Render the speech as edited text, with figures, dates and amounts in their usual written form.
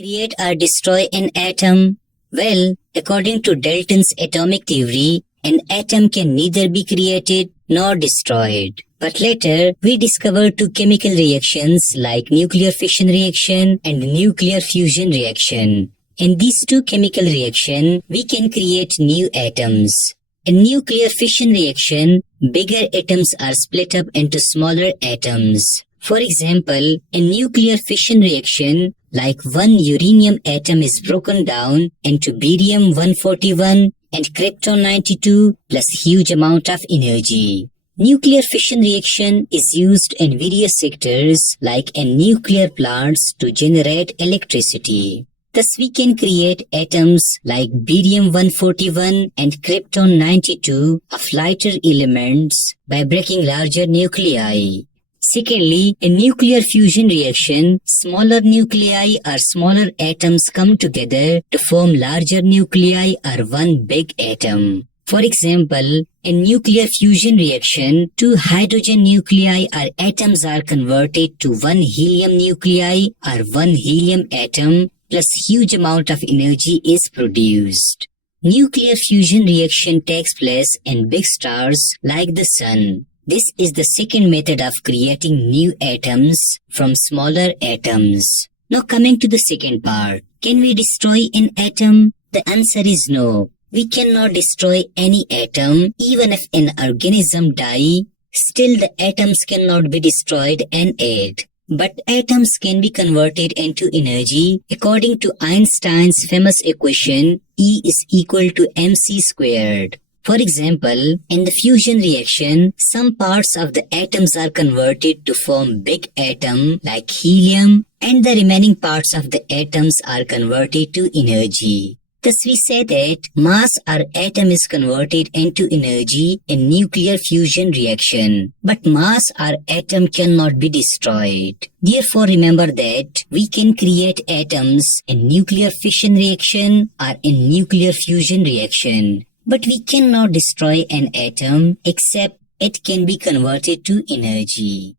Create or destroy an atom? Well, according to Dalton's atomic theory, an atom can neither be created nor destroyed. But later, we discovered two chemical reactions like nuclear fission reaction and nuclear fusion reaction. In these two chemical reactions, we can create new atoms. In nuclear fission reaction, bigger atoms are split up into smaller atoms. For example, in nuclear fission reaction, like one uranium atom is broken down into barium-141 and krypton-92 plus huge amount of energy. Nuclear fission reaction is used in various sectors like in nuclear plants to generate electricity. Thus, we can create atoms like barium-141 and krypton-92 of lighter elements by breaking larger nuclei. Secondly, in nuclear fusion reaction, smaller nuclei or smaller atoms come together to form larger nuclei or one big atom. For example, in nuclear fusion reaction, two hydrogen nuclei or atoms are converted to one helium nuclei or one helium atom plus huge amount of energy is produced. Nuclear fusion reaction takes place in big stars like the Sun. This is the second method of creating new atoms from smaller atoms. Now coming to the second part. Can we destroy an atom? The answer is no. We cannot destroy any atom. Even if an organism dies, still the atoms cannot be destroyed and ate. But atoms can be converted into energy according to Einstein's famous equation E is equal to mc squared. For example, in the fusion reaction, some parts of the atoms are converted to form big atom like helium and the remaining parts of the atoms are converted to energy. Thus we say that mass or atom is converted into energy in nuclear fusion reaction, but mass or atom cannot be destroyed. Therefore remember that we can create atoms in nuclear fission reaction or in nuclear fusion reaction. But we cannot destroy an atom except it can be converted to energy.